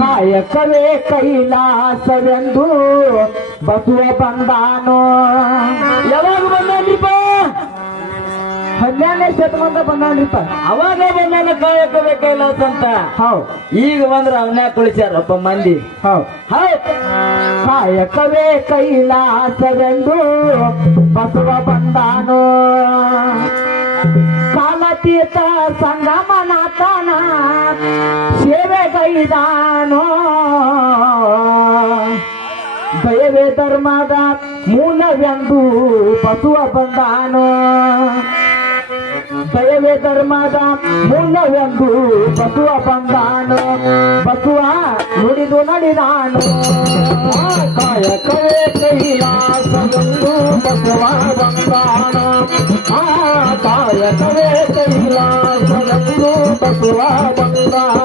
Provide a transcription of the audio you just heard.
ಕಾಯಕವೇ ಕೈಲಾಸವೆಂದು ಬಸವ ಬಂದಾನೋ. ಯಾವಾಗ ಬಂದಾನ್ರಿಪ್ಪ? 12ನೇ ಶತಮಾನ ಬಂದಾನ್ರಿಪ್ಪ. ಅವಾಗ ಬಂದಾನ ಕಾಯಕವೇ ಕೈಲಾಸ ಅಂತ. ಹೌದ್. ಈಗ ಬಂದ್ರ ಅವನ್ಯಾಕ ಕುಳಿಸ್ಯಾರಪ್ಪ ಮಂದಿ. ಹೌದ್. ಕಾಯಕವೇ ಕೈಲಾಸವೆಂದು ಬಸವ ಬಂದಾನೋ. ಕಾಲತೀರ್ಥ ಸಂಗಮನಾಥನ ಸೇವೆಗೈದಾನೋ. ದಯವೇ ಧರ್ಮದ ಮೂಲವೆಂದು ಬಸವ ಬಂದಾನೋ. ದಯವೇ ಧರ್ಮದ ಮೂಲವೆಂದು ಬಸವ ಬಂದಾನೋ. ಬಸವ ನುಡಿದು ನಡೆದಾನು. ಕಾಯಕವೇ ಕೈಲಾಸವೆಂದು ಬಸವ ಬಂದಾನೋ. ಕಾಯಕವೇ ಕೈಲಾಸವೆಂದು ಬಸವ ಬಂದಾನೋ.